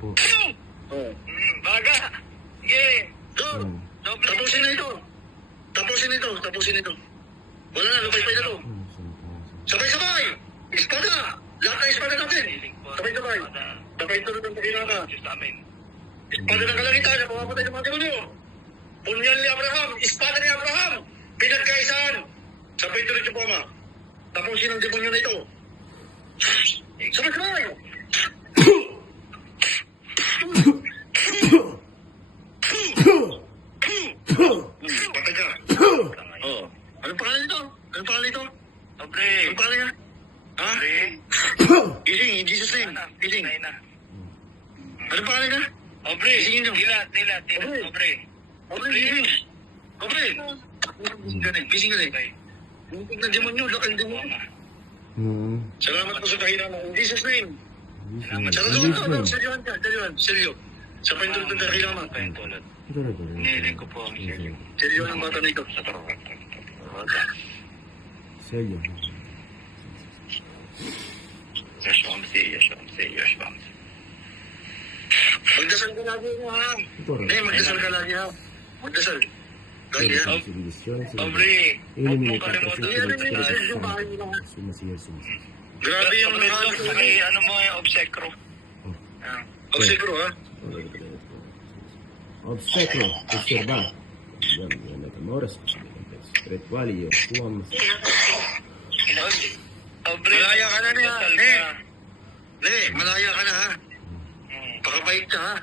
po. Oh. Baga. Sige. Go! Tapusin na ito. Tapusin ito. Wala na, lupay-pay na to. Sabay-sabay! Espada! Lahat na espada natin! Sabay-sabay! Sabay-sabay ng pakinaka. Espada ng kalangitan na pumapatay ng mga demonyo. Punyan ni Abraham, espada ni Abraham, pinagkaisaan. Sabay-tuloy siya po, ama. Tapusin ang demonyo na ito. Sabay-sabay! Patay ka. Oh. Anong pangalan nito? Anong pangalan nito? Obre. Anong pangalan niya? Ha? Obre. Ising, in Jesus name. Ising. Anong pangalan niya? Obre. Isingin niyo. Tila. Obre. Obre. Obre, ising. Obre. Ising ka rin. Muntik na demonyo, laking demonyo. Salamat po sa kahinama. In Jesus name. Salamat. Seryo. Sa paintulot ng kahinama. Nihiling ko po ang seryo. Seryo ng bata na ito. Seryo. Yeshua Masih. Magdasal ka lagi mo, ha? Magdasal ka lagi, ha? Magdasal. Lagi, ha? Obre. Huwag mo kalimutan. Grabe yung nakahanap ko. Ano mo yung obsekro. Obsekro, ha? Obstáculo, observar. Metamores, spirituali, uam. Obre. Malaya ka na niya. Malaya ka na, ha? Pakabait ka, ha?